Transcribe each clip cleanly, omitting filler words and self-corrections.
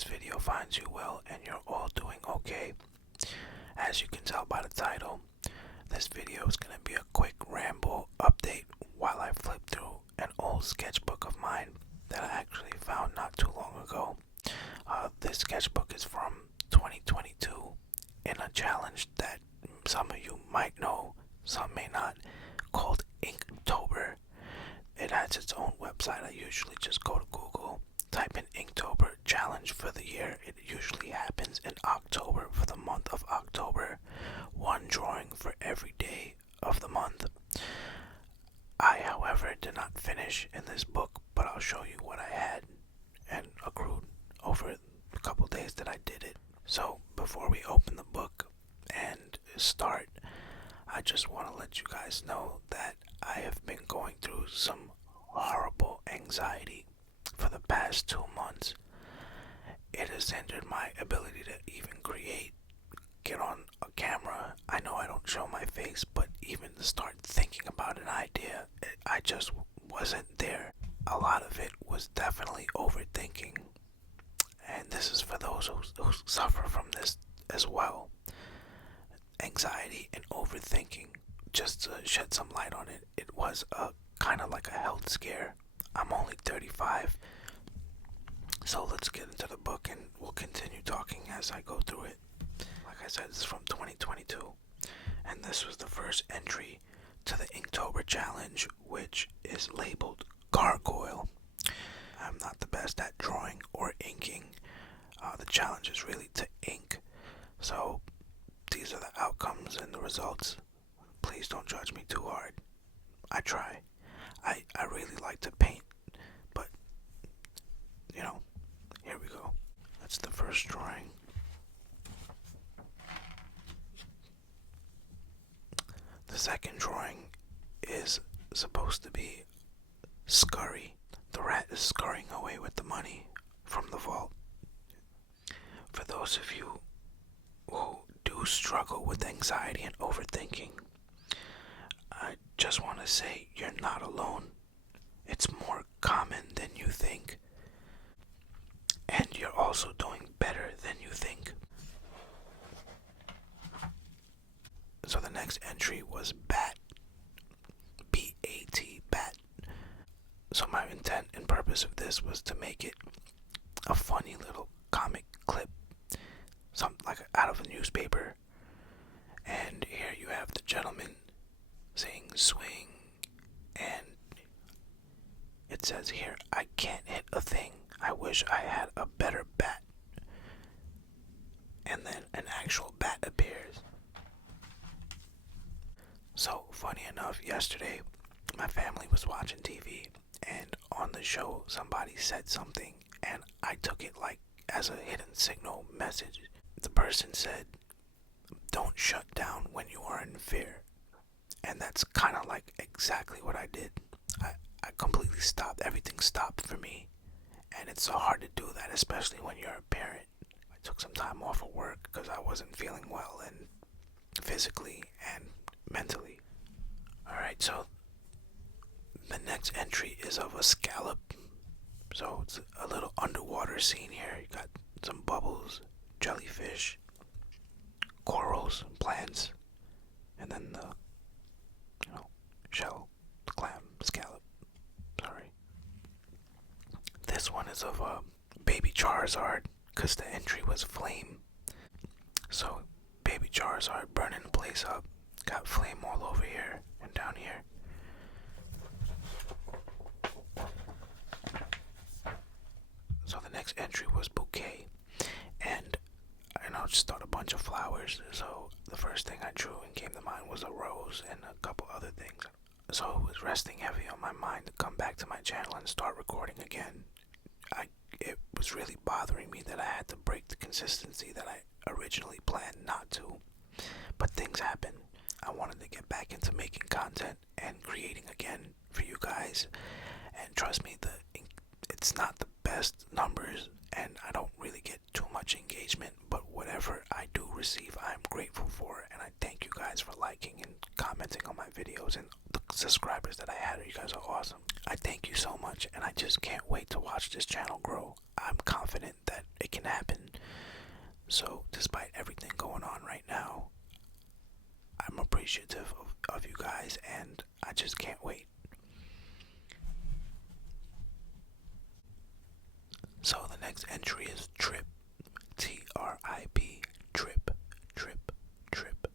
this video finds you well and you're all doing okay. As you can tell by the title, this video is going to be a quick ramble update while I flip through an old sketchbook of mine that I actually found not too long ago. This sketchbook is from 2022 in a challenge that some of you might know, some may not, called Inktober. It has its own website. I usually just go to Google, type in Inktober challenge for the year. It usually happens in October for the month of October. One drawing for every day of the month. I, however, did not finish in this book, but I'll show you what I had and accrued over a couple days that I did it. So before we open the book and start, I just want to let you guys know that I have been going through some horrible anxiety for the past 2 months. It has hindered my ability to even create, get on a camera. I know I don't show my face, but even to start thinking about an idea, I just wasn't there. A lot of it was definitely overthinking. And this is for those who suffer from this as well. Anxiety and overthinking. Just to shed some light on it, it was kind of like a health scare. I'm only 35. So let's get into the book and we'll continue talking as I go through it. Like I said, this is from 2022. And this was the first entry to the Inktober challenge, which is labeled Gargoyle. I'm not the best at drawing or inking. The challenge is really to ink. So these are the outcomes and the results. Please don't judge me too hard. I try. I really like to paint, but you know, here we go. That's the first drawing. The second drawing is supposed to be Scurry. The rat is scurrying away with the money from the vault. For those of you who do struggle with anxiety and overthinking, I just want to say you're not alone. It's more common than you think. And you're also doing better than you think. So the next entry was Bat. B-A-T, Bat. So my intent and purpose of this was to make it a funny little comic clip. Something like out of a newspaper. And here you have the gentleman saying swing. And it says here, I can't hit a thing. I wish I had a better bat. And then an actual bat appears. So, funny enough, yesterday, my family was watching TV, and on the show, somebody said something, and I took it like as a hidden signal message. The person said, don't shut down when you are in fear. And that's kind of like exactly what I did. I completely stopped. Everything stopped for me. And it's so hard to do that, especially when you're a parent. I took some time off of work because I wasn't feeling well, and physically and mentally. Alright, so the next entry is of a scallop. So it's a little underwater scene here. You got some bubbles, jellyfish, corals, plants, and then the, shell, the clam, scallop. Sorry. This one is of a baby Charizard, because the entry was flame. So, baby Charizard burning the place up. Got flame all over here and down here. So the next entry was bouquet. And I just thought a bunch of flowers. So the first thing I drew and came to mind was a rose and a couple other things. So it was resting heavy on my mind to come back to my channel and start recording again. It was really bothering me that I had to break the consistency that I originally planned not to. But things happen. I wanted to get back into making content and creating again for you guys. And trust me, it's not the best numbers, and I don't really get too much engagement, but whatever I do receive, I'm grateful for, and I thank you guys for liking and commenting on my videos, and the subscribers that I had. You guys are awesome. I thank you so much, and I just can't wait to watch this channel grow. I'm confident that it can happen. So despite everything going on right now, I'm appreciative of you guys, and I just can't wait. So the next entry is trip. TRIP. Trip. Trip. Trip.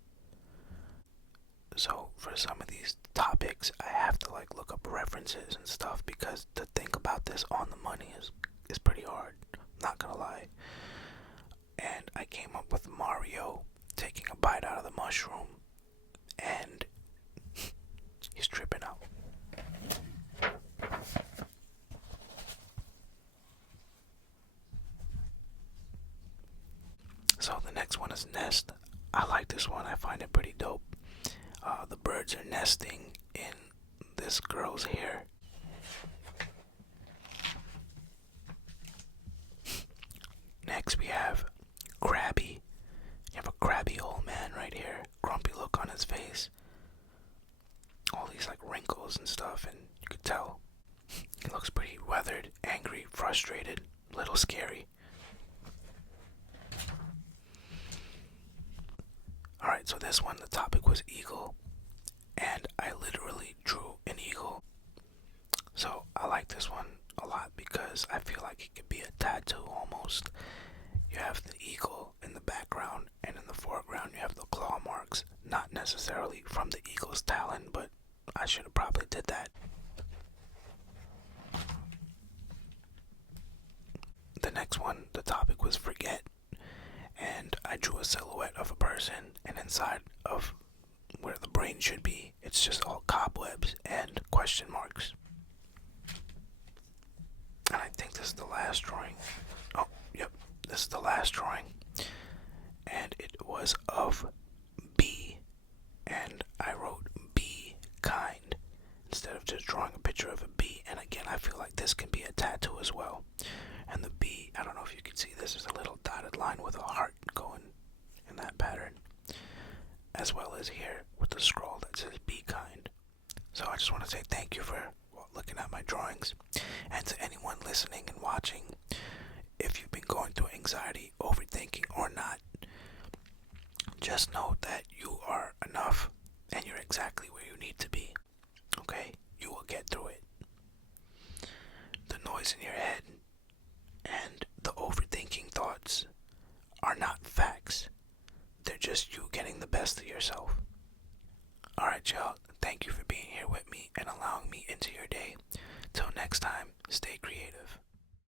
So for some of these topics, I have to like look up references and stuff, because to think about this on the money is pretty hard. Not gonna lie. And I came up with Mario taking a bite out of the mushroom, and he's tripping out. So the next one is nest. I like this one. I find it pretty dope. The birds are nesting in this girl's hair. Next we have crabby. You have a crabby old man right here. Grumpy look on his face. All these like wrinkles and stuff, and you could tell he looks pretty weathered, angry, frustrated, a little scary. Alright, so this one, the topic was eagle, and I literally drew an eagle. So I like this one a lot because I feel like it could be a tattoo almost. You have the eagle in the background, and in the foreground you have the claw marks. Not necessarily from the eagle's talon, but I should have probably did that. The next one, the topic was forget, and I drew a silhouette of a person, and inside of where the brain should be, it's just all cobwebs and question marks. And I think this is the last drawing. Oh, yep, this is the last drawing. And it was of B, and I wrote be kind instead of just drawing a picture of a bee. And again, I feel like this can be a tattoo as well. And the bee, I don't know if you can see this, is a little dotted line with a heart going in that pattern, as well as here with the scroll that says be kind. So I just want to say thank you for looking at my drawings, and to anyone listening and watching, if you've been going through anxiety, overthinking, or not, just know that you are enough and you're exactly where you need to be. Okay? You will get through it. The noise in your head and the overthinking thoughts are not facts. They're just you getting the best of yourself. Alright, y'all. Thank you for being here with me and allowing me into your day. Till next time, stay creative.